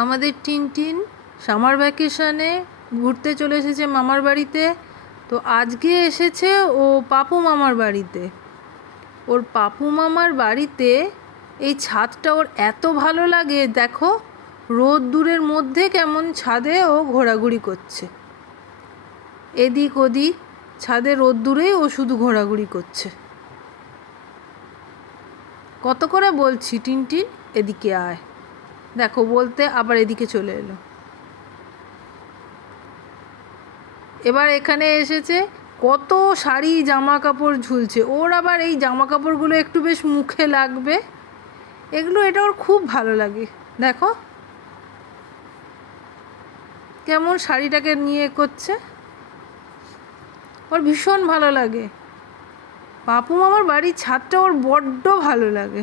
আমাদের Tintin summer ভ্যাকেশানে ঘুরতে চলে এসেছে মামার বাড়িতে। তো আজকে এসেছে ও পাপু মামার বাড়িতে। ওর পাপু মামার বাড়িতে এই ছাদটা ওর এত ভালো লাগে, দেখো রোদ্দুরের মধ্যে কেমন ছাদে ও ঘোরাঘুরি করছে, এদিক ওদিক ছাদে রোদ্দুরেই ও শুধু ঘোরাঘুরি করছে। কত করে বলছি টিনটিন এদিকে আয়, দেখো বলতে আবার এদিকে চলে এলো। এবার এখানে এসেছে, কত শাড়ি জামা কাপড় ঝুলছে, ওর আবার এই জামা কাপড়গুলো একটু বেশ মুখে লাগবে, এটা ওর খুব ভালো লাগে। দেখো কেমন শাড়িটাকে নিয়ে করছে, ওর ভীষণ ভালো লাগে। পাপু মামার বাড়ির ছাদটা ওর বড্ড ভালো লাগে।